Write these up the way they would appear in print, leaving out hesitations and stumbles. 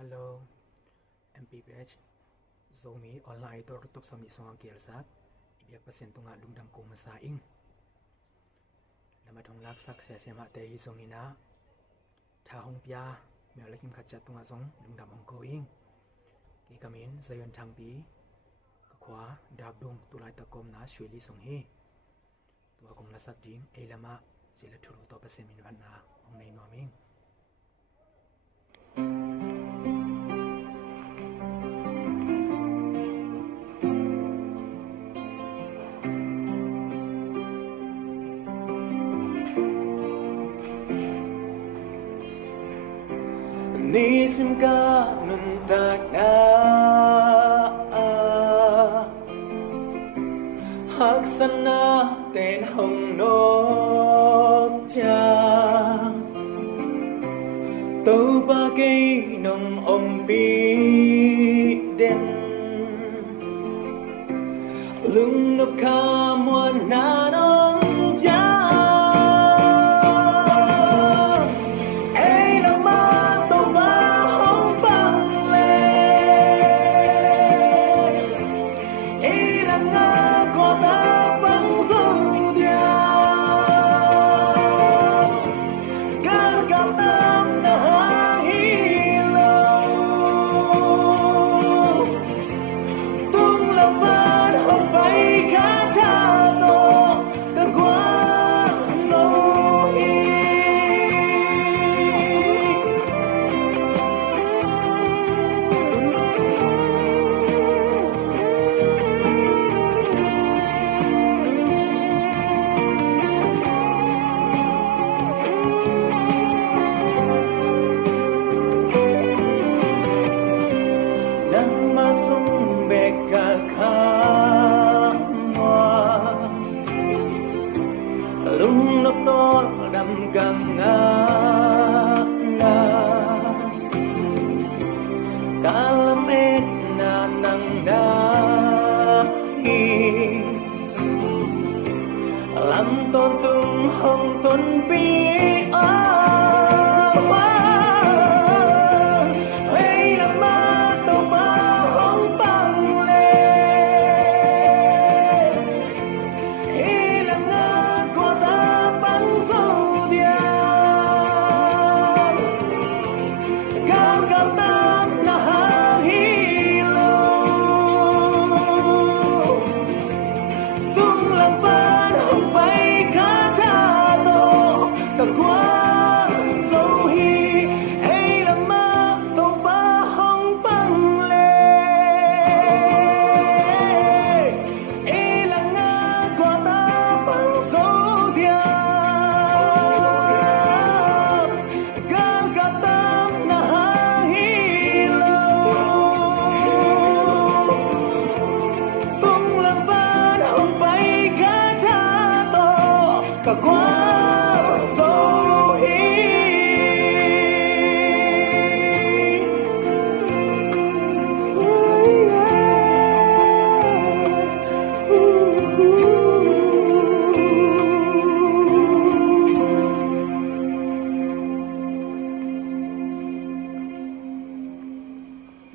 Hello, MPPH. Zomi online to top som ni song kiel sat. Ibiak pasen tunga lungdam ko masaing. Lama thong lak sak se sema te hi zongina. Tha hong pya me lakim khacha tunga song lungdam ong ko ing. Ki kamin zayon thang pi. Ka khwa dak dong tulai ta kom na shweli song hi. Tua kong la sak ding e lama sila thuru to pasen min van na ong nei no ming. Nisim ka nun tak na hak sana tên hồng nốt chang tâu ba cây nồng ông bi đen lưng nộp kha muôn na nông cha sung bek ka khamwa lung nop tol dam gang na kalam et na nang na hi lam ton tung hong ton pi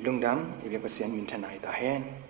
Lungdam ibiak pasen min thanai ta hen.